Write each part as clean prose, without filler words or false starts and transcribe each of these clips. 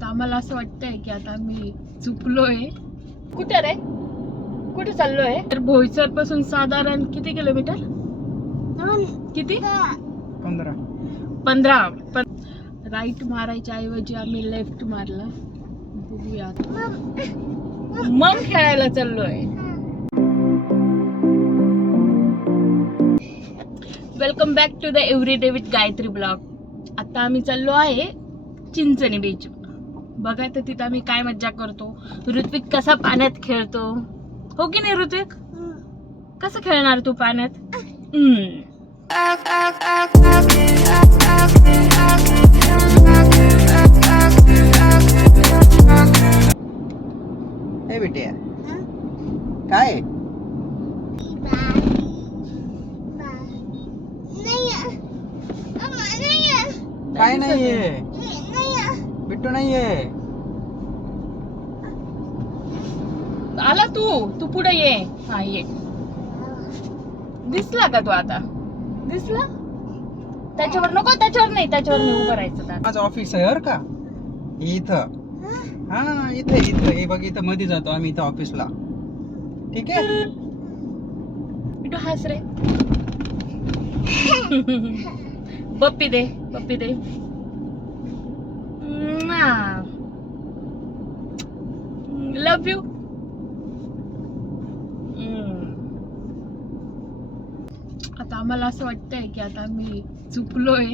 आता आम्हाला असं वाटतंय की आता आम्ही चुकलोय. कुठे रे, कुठे चाललोय? तर भोईसर पासून साधारण किती किलोमीटर? किती? 15. राईट मारायच्या ऐवजी आम्ही लेफ्ट मारला. बघूया मग खेळायला चाललोय. Welcome back to the everyday with Gayatri blog. आता आम्ही चाललो आहे चिंचणी बीच. बघा तर तिथं आम्ही काय मज्जा करतो. ऋत्विक कसा पाण्यात खेळतो, हो की नाही ऋत्विक? कसं खेळणार तू पाण्यात? हे बेटे काय काय नाहीये बिट्टू नाहीये. आला तू पुढे ये. हा ये. दिसला का तू? आता दिसला? त्याच्यावर नको, त्याच्यावर नाही उभं राहायचं. माझं ऑफिस आहे का इथं? हा इथे इथं हे बघ, इथं मध्ये जातो आम्ही इथं ऑफिसला. ठीक आहे बिटू हस रे. पप्पी दे. लव यू. आता आम्हाला असं वाटतंय की आता आम्ही चुकलोय,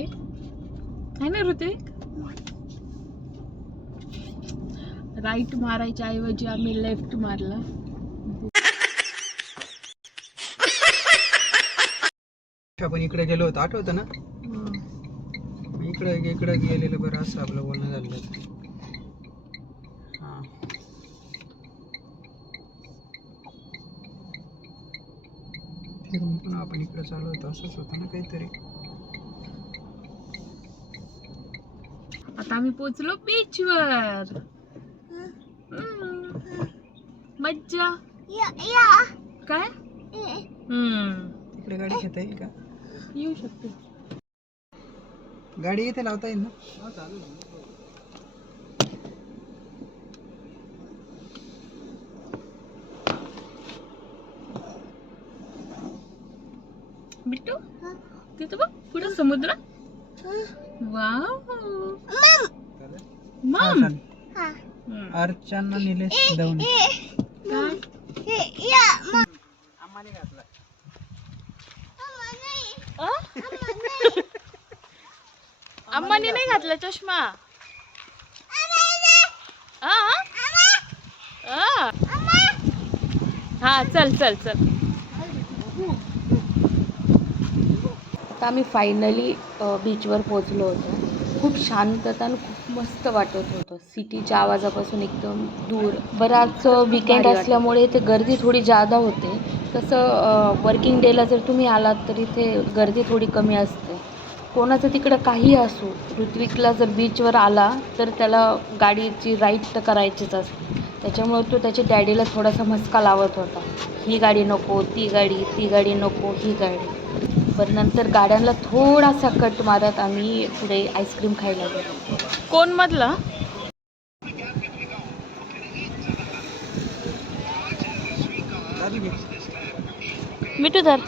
है ना ऋतिक? राईट मारायच्या ऐवजी आम्ही लेफ्ट मारला. आपण इकडे गेलो होतो, आठवतं ना? इकडे गेलेलं बरं, असं आपलं बोलणं झालं. हा फिरून पुन्हा आपण इकडे चालू होतो, असंच होतं ना काहीतरी. आता आम्ही पोहोचलो बीचवर. मज्जा काय? तिकडे गाडी घेता येईल का? येऊ शकते. गाडी इथे लावता येईल ना? बिट्टू तिथं बघ, पुढे समुद्र. वाव मम. अर्चना निलेश दवणे. आम्हाने घातला. अम्मानी नाही घातला चष्मा. हा चल. आता आम्ही फायनली बीचवर पोहोचलो होतो. खूप शांतता आणि खूप मस्त वाटत होतं. सिटीच्या आवाजापासून एकदम दूर. बराच वीकेंड असल्यामुळे इथे गर्दी थोडी जादा होते. तसं वर्किंग डेला जर तुम्ही आलात तर इथे गर्दी थोडी कमी असते. कोणाचं तिकडं काही असो, ऋत्विकला जर बीचवर आला तर त्याला गाडीची राईड तर करायचीच असते. त्याच्यामुळे तो त्याच्या डॅडीला थोडासा मस्का लावत होता. ही गाडी नको, ती गाडी नको, ही गाडी. पण नंतर गाड्यांना थोडासा कट मारत आम्ही पुढे आईस्क्रीम खायला गेलो. कोण मधला? मिठू धर.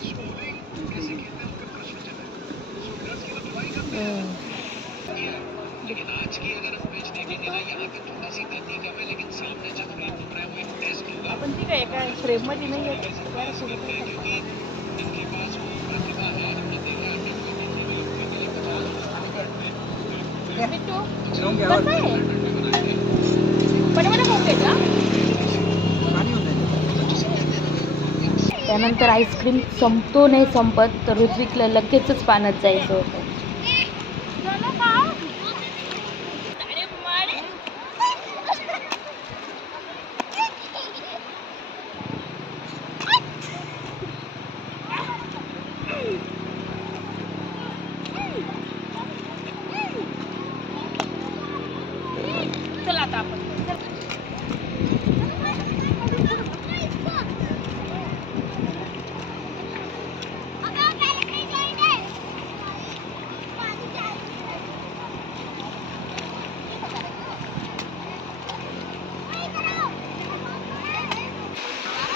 आपण ती काय एका फ्रेम मध्ये नाही येत. मिठू कसं आहे? त्यानंतर आईस्क्रीम संपतो नाही संपत तर ऋत्विकला लगेचच पाण्यात जायचं होतं. चला आता आपण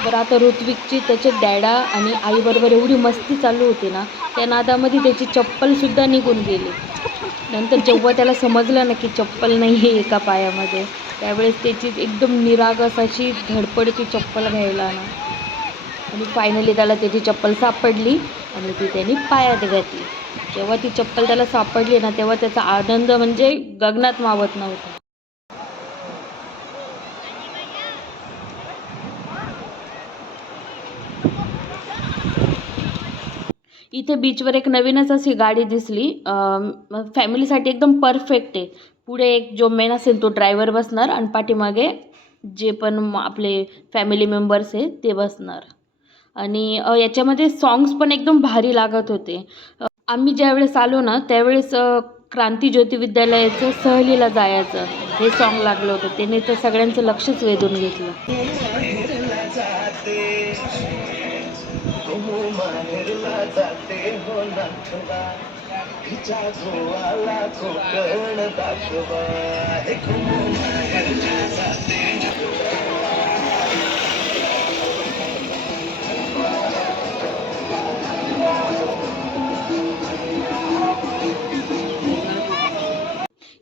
बरं आता ऋत्विकची त्याचे डॅडा आणि आईबरोबर एवढी मस्ती चालू होती ना, त्या नादामध्ये त्याची चप्पलसुद्धा निघून गेली. नंतर जेव्हा त्याला समजलं ना की चप्पल नाही आहे एका पायामध्ये, त्यावेळेस त्याची एकदम निरागस अशी धडपड ती चप्पल घ्यायला ना, आणि फायनली त्याला त्याची चप्पल सापडली आणि ती त्याने पायात घातली. जेव्हा ती चप्पल त्याला सापडली ना, तेव्हा त्याचा आनंद म्हणजे गगनात मावत नव्हता. इथे बीचवर एक नवीनच अशी गाडी दिसली, फॅमिलीसाठी एकदम परफेक्ट आहे. पुढे एक जो मेन असेल तो ड्रायव्हर बसणार आणि पाठीमागे जे पण आपले फॅमिली मेंबर्स आहे ते बसणार. आणि याच्यामध्ये सॉन्ग्स पण एकदम भारी लागत होते. आम्ही ज्यावेळेस आलो ना त्यावेळेस क्रांती ज्योती विद्यालयाचं सहलीला जायचं हे सॉन्ग लागलं होतं. त्याने तर सगळ्यांचं लक्षच वेधून घेतलं.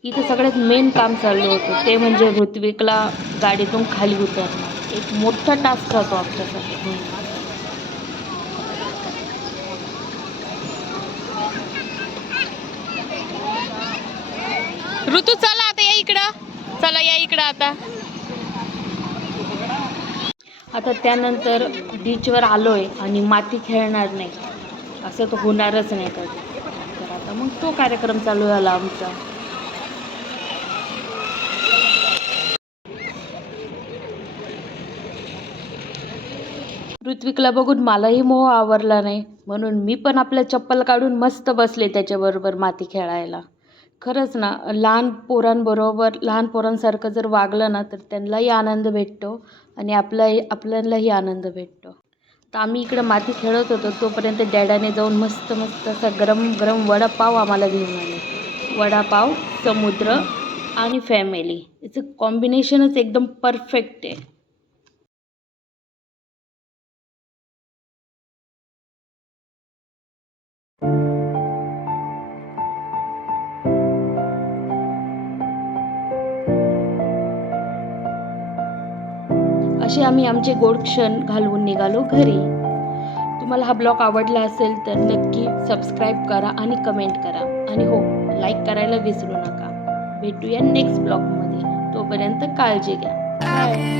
इथे सगळ्यात मेन काम चाललं होतं ते म्हणजे ऋत्विकला गाडीतून खाली उतरणं. एक मोठा टास्क होतो आमच्यासाठी. ऋतू चला आता या इकडं, चला या इकडं आता. आता त्यानंतर बीचवर आलो आहे आणि माती खेळणार नाही असं तर होणारच नाही कधी. तर आता मग तो कार्यक्रम चालू झाला आमचा. ऋत्विकला बघून मलाही मोह आवरला नाही, म्हणून मी पण आपल्या चप्पल काढून मस्त बसले त्याच्याबरोबर माती खेळायला. खरंच ना, लहान पोरांसारखं जर वागलं ना तर त्यांनाही आनंद भेटतो आणि आपल्यालाही आनंद भेटतो. तर आम्ही इकडं माती खेळत होतो तोपर्यंत डॅडाने जाऊन मस्त मस्त असा गरम गरम वडापाव आम्हाला घेऊन आले. वडापाव, समुद्र आणि फॅमिली याचं कॉम्बिनेशनच एकदम परफेक्ट आहे. असे आम्ही आमचे गोड क्षण घालवून निघालो घरी. तुम्हाला हा ब्लॉग आवडला असेल तर नक्की सबस्क्राईब करा आणि कमेंट करा. आणि हो, लाईक करायला विसरू नका. भेटूया नेक्स्ट ब्लॉगमध्ये. तोपर्यंत काळजी घ्या. बाय.